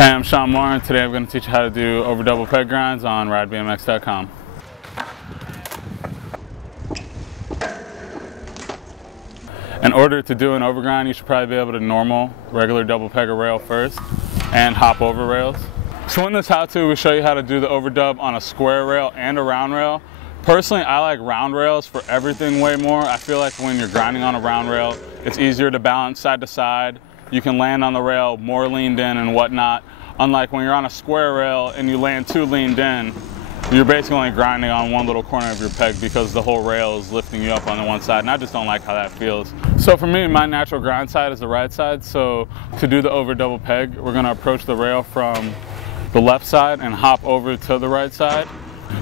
Hey, I'm Morr, and today I'm going to teach you how to do over double peg grinds on RideBMX.com. In order to do an overgrind, you should probably be able to regular double peg a rail first and hop over rails. So in this how-to, we show you how to do the overdub on a square rail and a round rail. Personally, I like round rails for everything way more. I feel like when you're grinding on a round rail, it's easier to balance side to side. You can land on the rail more leaned in and whatnot. Unlike when you're on a square rail and you land too leaned in, you're basically only grinding on one little corner of your peg because the whole rail is lifting you up on the one side, and I just don't like how that feels. So for me, my natural grind side is the right side. So to do the over double peg, we're gonna approach the rail from the left side and hop over to the right side.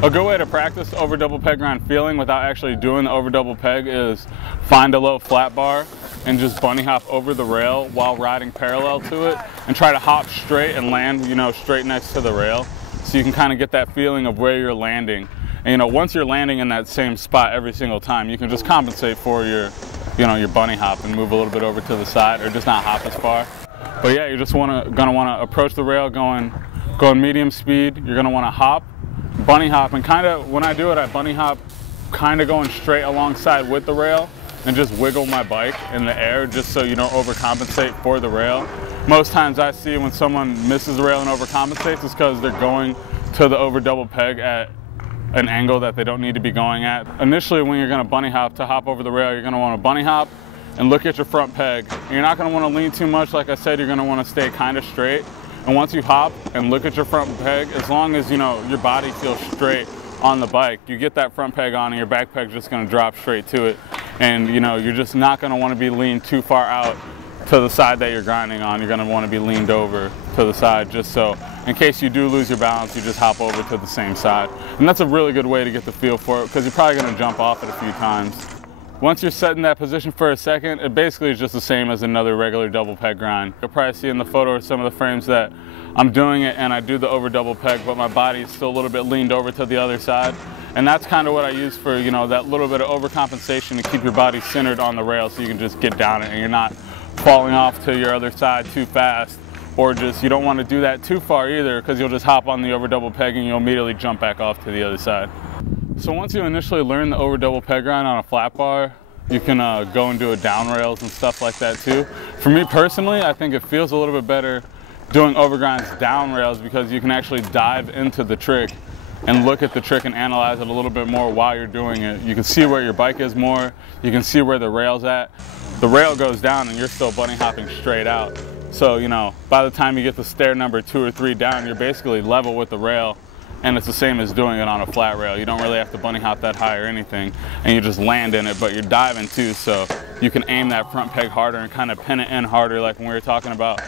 A good way to practice the over double peg grind feeling without actually doing the over double peg is find a low flat bar and just bunny hop over the rail while riding parallel to it, and try to hop straight and land, straight next to the rail, so you can kind of get that feeling of where you're landing. And once you're landing in that same spot every single time, you can just compensate for your bunny hop and move a little bit over to the side, or just not hop as far. But yeah, you're just gonna wanna approach the rail going medium speed. You're gonna wanna hop, bunny hop, and kind of, when I do it, I bunny hop kind of going straight alongside with the rail and just wiggle my bike in the air just so you don't overcompensate for the rail. Most times I see when someone misses the rail and overcompensates, it's because they're going to the over double peg at an angle that they don't need to be going at. Initially, when you're gonna bunny hop to hop over the rail, you're gonna wanna bunny hop and look at your front peg. You're not gonna wanna lean too much. Like I said, you're gonna wanna stay kind of straight. And once you hop and look at your front peg, as long as your body feels straight on the bike, you get that front peg on and your back peg's just gonna drop straight to it. And you're just not gonna wanna be leaned too far out to the side that you're grinding on. You're gonna wanna be leaned over to the side, just so in case you do lose your balance, you just hop over to the same side. And that's a really good way to get the feel for it, because you're probably gonna jump off it a few times. Once you're set in that position for a second, it basically is just the same as another regular double peg grind. You'll probably see in the photo or some of the frames that I'm doing it and I do the over double peg, but my body is still a little bit leaned over to the other side. And that's kind of what I use for, that little bit of overcompensation to keep your body centered on the rail, so you can just get down it and you're not falling off to your other side too fast, or just, you don't want to do that too far either, because you'll just hop on the over double peg and you'll immediately jump back off to the other side. So once you initially learn the over double peg grind on a flat bar, you can go and do it down rails and stuff like that too. For me personally, I think it feels a little bit better doing overgrinds down rails, because you can actually dive into the trick and look at the trick and analyze it a little bit more while you're doing it. You can see where your bike is more, you can see where the rail's at. The rail goes down and you're still bunny hopping straight out. So, by the time you get to stair number 2 or 3 down, you're basically level with the rail, and it's the same as doing it on a flat rail. You don't really have to bunny hop that high or anything, and you just land in it, but you're diving too, so you can aim that front peg harder and kind of pin it in harder, like when we were talking about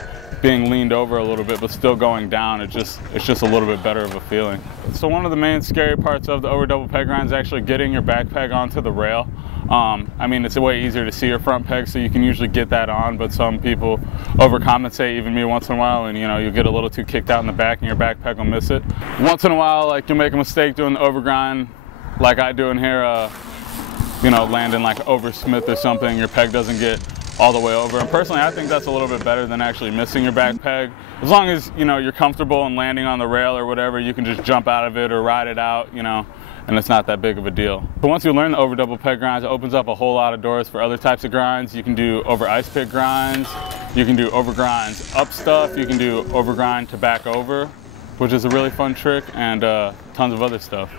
being leaned over a little bit but still going down. It's just a little bit better of a feeling. So one of the main scary parts of the over double peg grind is actually getting your back peg onto the rail. I mean, it's way easier to see your front peg, so you can usually get that on, but some people overcompensate, even me once in a while, and you'll get a little too kicked out in the back and your back peg will miss it. Once in a while, like, you'll make a mistake doing the overgrind like I do in here, landing like over Smith or something, your peg doesn't get all the way over. And personally, I think that's a little bit better than actually missing your back peg. As long as you're comfortable in landing on the rail or whatever, you can just jump out of it or ride it out, and it's not that big of a deal. But once you learn the over double peg grinds, it opens up a whole lot of doors for other types of grinds. You can do over ice pick grinds, you can do overgrinds up stuff, you can do overgrind to back over, which is a really fun trick, and tons of other stuff.